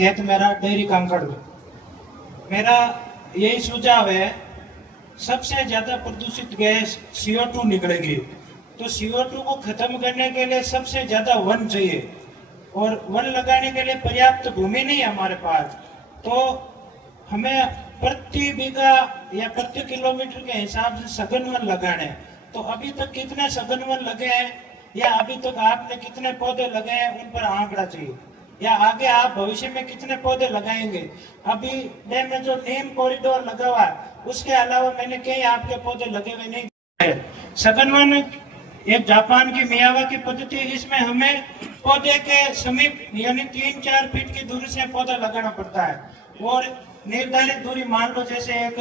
खेत मेरा डेयरी कांकड़ में। मेरा यही सुझाव है, सबसे ज्यादा प्रदूषित गैस CO2 निकलेगी, तो CO2 को खत्म करने के लिए सबसे ज्यादा वन चाहिए, और वन लगाने के लिए पर्याप्त भूमि नहीं है हमारे पास। तो हमें प्रति बीघा या प्रति किलोमीटर के हिसाब से सघन वन लगाने हैं। तो अभी तक कितने सघन वन लगे हैं, या अभी तक आपने कितने पौधे लगे हैं, उन पर आंकड़ा चाहिए, या आगे आप भविष्य में कितने पौधे लगाएंगे। अभी डैम में जो नीम कॉरिडोर लगा हुआ है, उसके अलावा मैंने कहीं आपके पौधे लगे हुए नहीं है। सघन वन एक जापान की मियावाकी पद्धति, इसमें हमें पौधे के समीप यानी 3-4 फीट की दूरी से पौधा लगाना पड़ता है, और निर्धारित दूरी मान लो जैसे एक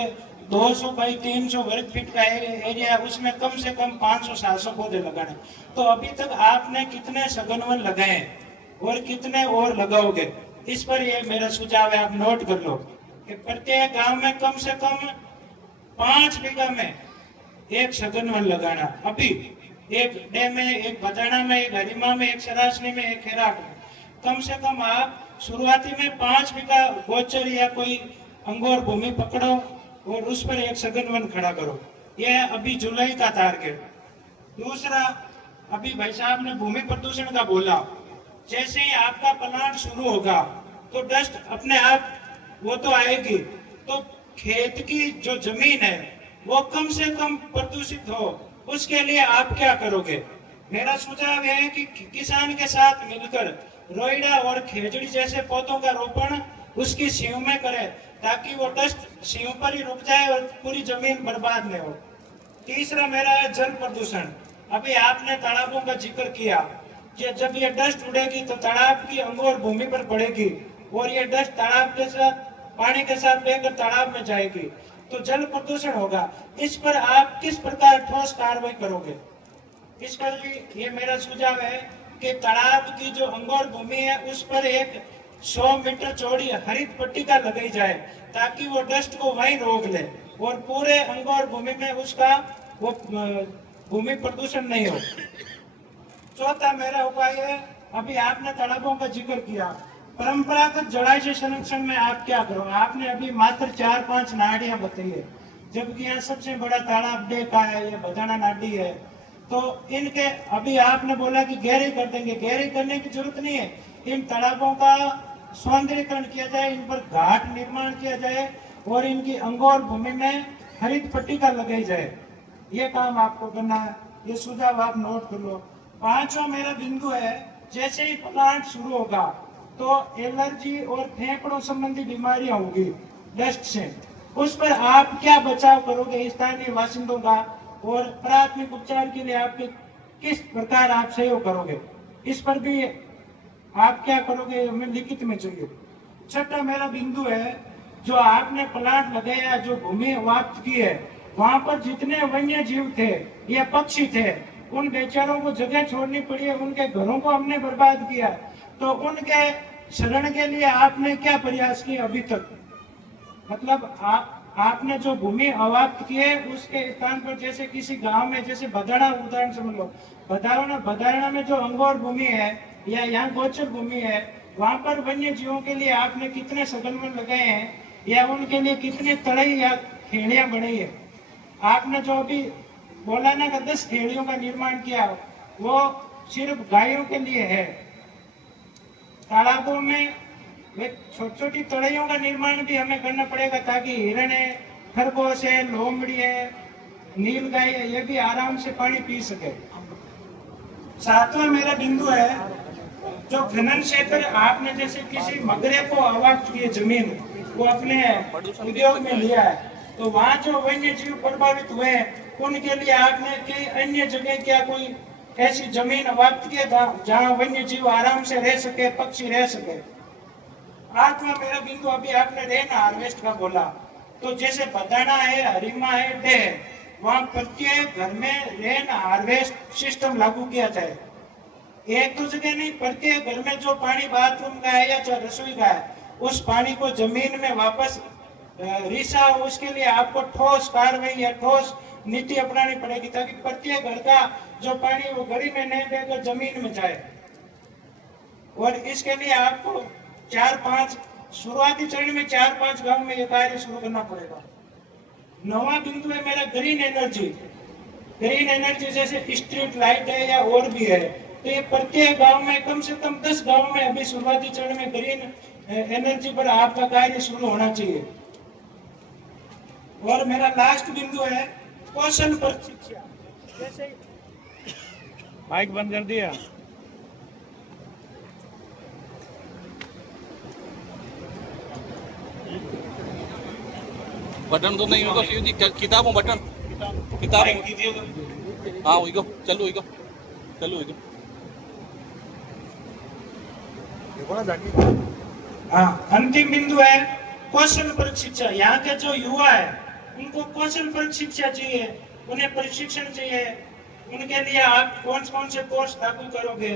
200 बाई 300 वर्ग फीट का एरिया है, उसमें कम से कम 500-700 पौधे लगाने। तो अभी तक आपने कितने सघन वन लगाए और कितने और लगाओगे, इस पर ये मेरा सुझाव है, आप नोट कर लो कि प्रत्येक गांव में कम से कम 5 बीघा में एक सघन वन लगाना। अभी एक डैम में, एक बदाना में, एक हरिमा में, एक सरासनी में, एक खैराट में, कम से कम आप शुरुआती में 5 बीघा गोचर या कोई अंगोर भूमि पकड़ो और उस पर एक सघन वन खड़ा करो। यह अभी जुलाई का टारगेट। दूसरा, अभी भाई साहब ने भूमि प्रदूषण का बोला, जैसे ही आपका प्लांट शुरू होगा तो डस्ट अपने आप वो तो आएगी, तो खेत की जो जमीन है वो कम से कम प्रदूषित हो, उसके लिए आप क्या करोगे। मेरा सुझाव है कि किसान के साथ मिलकर रोइडा और खेजड़ी जैसे पौधों का रोपण उसकी सीव में करें, ताकि वो डस्ट सीव पर ही रुक जाए और पूरी जमीन बर्बाद न हो। तीसरा मेरा है जल प्रदूषण। अभी आपने तालाबों का जिक्र किया, जब ये डस्ट उड़ेगी तो तालाब की अंगोर भूमि पर पड़ेगी, और ये डस्ट तालाब के साथ पानी के साथ बहकर तालाब में जाएगी, तो जल प्रदूषण होगा। इस पर आप किस प्रकार ठोस कार्रवाई करोगे, इस पर भी ये मेरा सुझाव है कि तालाब की जो अंगोर भूमि है उस पर एक 100 मीटर चौड़ी हरित पट्टिका लगाई जाए, ताकि वो डस्ट को वहीं रोक ले और पूरे अंगोर भूमि में उसका वो भूमि प्रदूषण नहीं हो। चौथा मेरा उपाय है, अभी आपने तालाबों का जिक्र किया, परंपरागत जलाशय संरक्षण में आप क्या करो। आपने अभी मात्र 4-5 नाडियां बताई है, जबकि यहाँ सबसे बड़ा तालाब डे का है, ये बदाना नाडी है। तो इनके अभी आपने बोला कि गहरी कर देंगे, गहरी करने की जरूरत नहीं है। इन तालाबों का सौंदर्यीकरण किया जाए, इन पर घाट निर्माण किया जाए और इनकी अंगोर भूमि में हरित पट्टिका लगाई जाए। ये काम आपको करना है, ये सुझाव आप नोट कर लो। पांचवा मेरा बिंदु है, जैसे ही प्लांट शुरू होगा तो एलर्जी और फेफड़ों संबंधी बीमारियां होगी डस्ट से, उस पर आप क्या बचाव करोगे स्थानीय बासिंदों का, और प्राथमिक उपचार के लिए आपके किस प्रकार आप सहयोग करोगे, इस पर भी आप क्या करोगे हमें लिखित में चाहिए। छठा मेरा बिंदु है, जो आपने प्लांट लगाया, जो भूमि वाप्त की है, वहां पर जितने वन्य जीव थे या पक्षी थे, उन बेचारों को जगह छोड़नी पड़ी है, उनके घरों को हमने बर्बाद किया, तो उनके शरण के लिए आपने क्या प्रयास किए अभी तक। मतलब आपने जो भूमि अवाप्त की है उसके स्थान पर, जैसे किसी गांव में, जैसे बदाना उदाहरण समझ लो, बदाना में जो अंगोर भूमि है या यहाँ गोचर भूमि है, वहां पर वन्य जीवों के लिए आपने कितने सघन वन लगाए हैं, या उनके लिए कितने तड़ई या खेड़ियां बनाई है। आपने जो अभी बोला ना कि 10 खेड़ियों का निर्माण किया, वो सिर्फ गायों के लिए है। तालाबों में छोटी छोटी तड़इयों का निर्माण भी हमें करना पड़ेगा, ताकि हिरण है, खरगोश है, लोमड़ी है, नीलगाय है, ये भी आराम से पानी पी सके। सातवां मेरा बिंदु है, जो खनन क्षेत्र आपने जैसे किसी मगरे को अवाप्त किए जमीन को अपने उद्योग में लिया है, तो वहाँ जो वन्य जीव प्रभावित हुए हैं उनके लिए आपने कई अन्य जगह क्या कोई ऐसी जमीन अवाप्त की है जहाँ वन्य जीव आराम से रह सके, पक्षी रह सके। आठवां मेरा बिंदु, अभी आपने रेन हार्वेस्ट का बोला, तो जैसे बदाना है, हरिमा है, डे है, वहाँ प्रत्येक घर में रेन हार्वेस्ट सिस्टम लागू किया जाए। एक तो जगह नहीं, प्रत्येक घर में जो पानी बाथरूम का है या जो रसोई का है, उस पानी को जमीन में वापस रिसा हो, उसके लिए आपको ठोस कार्रवाई या ठोस नीति अपनानी पड़ेगी, ताकि प्रत्येक घर का जो पानी वो गली में नहीं बहकर जमीन में जाए। और इसके लिए आपको 4-5 शुरुआती चरण में 4-5 गांव में ये कार्य शुरू करना पड़ेगा। नवा बिंदु है मेरा ग्रीन एनर्जी। ग्रीन एनर्जी जैसे स्ट्रीट लाइट है या और भी है, तो ये प्रत्येक गांव में कम से कम 10 गांव में अभी शुरुआती चरण में ग्रीन एनर्जी पर आपका कार्य शुरू होना चाहिए। और मेरा लास्ट बिंदु है कौशल प्रशिक्षण। जैसे माइक बंद कर दिया। बटन तो नहीं होगा शिव जी, किताबों बटन किताब हाँ वही को चलो वही को चलो वही को। हाँ, अंतिम बिंदु है कौशल प्रशिक्षण। यहाँ के जो युवा है उनको कौशल प्रशिक्षण चाहिए, उन्हें प्रशिक्षण चाहिए। उनके लिए आप कौन कौन से कोर्स लागू करोगे।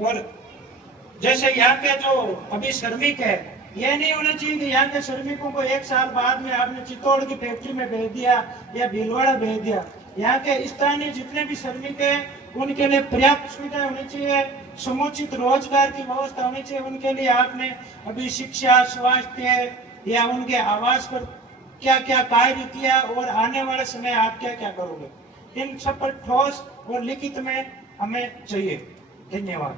और जैसे यहाँ के जो अभी श्रमिक है, ये नहीं होना चाहिए कि यहाँ के श्रमिकों को 1 साल बाद में आपने चित्तौड़ की फैक्ट्री में भेज दिया या भीलवाड़ा भेज दिया। यहाँ के स्थानीय जितने भी श्रमिक है उनके लिए पर्याप्त सुविधा होनी चाहिए, समुचित रोजगार की व्यवस्था होनी चाहिए। उनके लिए आपने अभी शिक्षा, स्वास्थ्य या उनके आवास पर क्या क्या कार्य किया और आने वाले समय आप क्या क्या करोगे, इन सब पर ठोस और लिखित में हमें चाहिए। धन्यवाद।